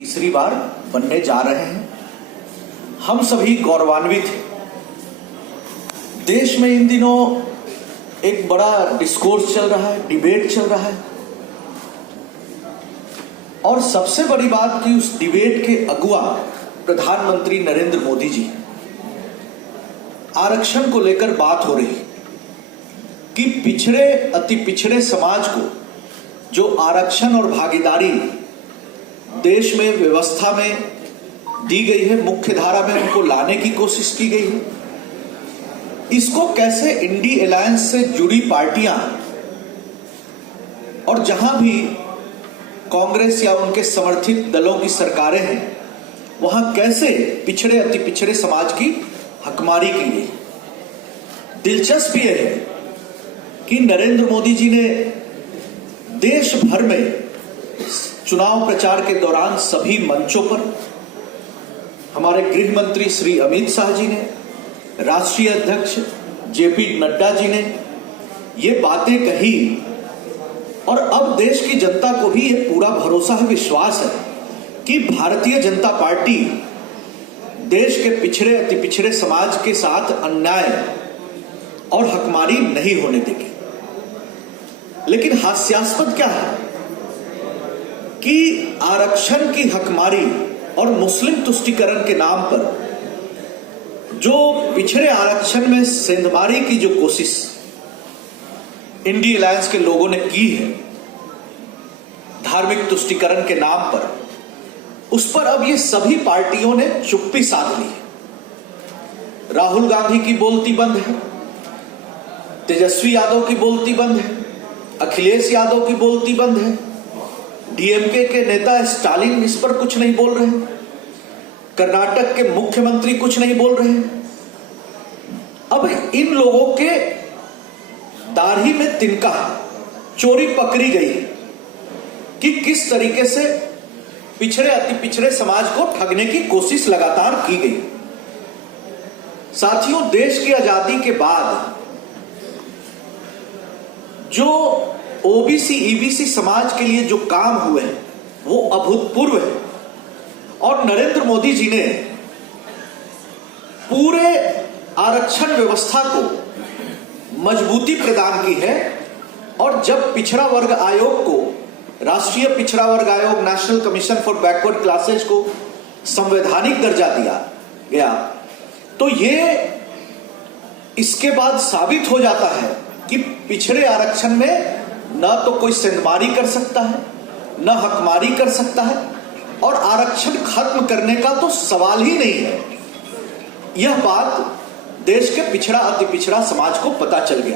तीसरी बार बनने जा रहे हैं। हम सभी गौरवान्वित हैं। देश में इन दिनों एक बड़ा डिस्कोर्स चल रहा है, डिबेट चल रहा है, और सबसे बड़ी बात कि उस डिबेट के अगुआ प्रधानमंत्री नरेंद्र मोदी जी, आरक्षण को लेकर बात हो रही कि पिछड़े अति पिछड़े समाज को जो आरक्षण और भागीदारी देश में व्यवस्था में दी गई है, मुख्य धारा में उनको लाने की कोशिश की गई है, इसको कैसे इंडी अलायंस से जुड़ी पार्टियां और जहां भी कांग्रेस या उनके समर्थित दलों की सरकारें हैं वहां कैसे पिछड़े अति पिछड़े समाज की हकमारी की गई। दिलचस्प यह है कि नरेंद्र मोदी जी ने देश भर में चुनाव प्रचार के दौरान सभी मंचों पर, हमारे गृह मंत्री श्री अमित शाह जी ने, राष्ट्रीय अध्यक्ष जेपी नड्डा जी ने ये बातें कही, और अब देश की जनता को भी ये पूरा भरोसा है, विश्वास है कि भारतीय जनता पार्टी देश के पिछड़े अति पिछड़े समाज के साथ अन्याय और हकमारी नहीं होने देगी। लेकिन हास्यास्पद क्या है कि आरक्षण की हकमारी और मुस्लिम तुष्टीकरण के नाम पर जो पिछड़े आरक्षण में सेंधमारी की जो कोशिश इंडी अलायंस के लोगों ने की है धार्मिक तुष्टीकरण के नाम पर, उस पर अब ये सभी पार्टियों ने चुप्पी साध ली है। राहुल गांधी की बोलती बंद है, तेजस्वी यादव की बोलती बंद है, अखिलेश यादव की बोलती बंद है, डीएमके के नेता स्टालिन इस पर कुछ नहीं बोल रहे, कर्नाटक के मुख्यमंत्री कुछ नहीं बोल रहे। अब इन लोगों के दाढ़ी में तिनका चोरी पकड़ी गई कि किस तरीके से पिछड़े अति पिछड़े समाज को ठगने की कोशिश लगातार की गई। साथियों, देश की आजादी के बाद जो ओबीसी ईबीसी समाज के लिए जो काम हुए हैं वो अभूतपूर्व है, और नरेंद्र मोदी जी ने पूरे आरक्षण व्यवस्था को मजबूती प्रदान की है। और जब पिछड़ा वर्ग आयोग को, राष्ट्रीय पिछड़ा वर्ग आयोग, national commission for backward classes को संवैधानिक दर्जा दिया गया, तो ये इसके बाद साबित हो जाता है कि पिछड़े आरक्षण में न तो कोई सेंधमारी कर सकता है, न हकमारी कर सकता है, और आरक्षण खत्म करने का तो सवाल ही नहीं है। यह बात देश के पिछड़ा अति पिछड़ा समाज को पता चल गया।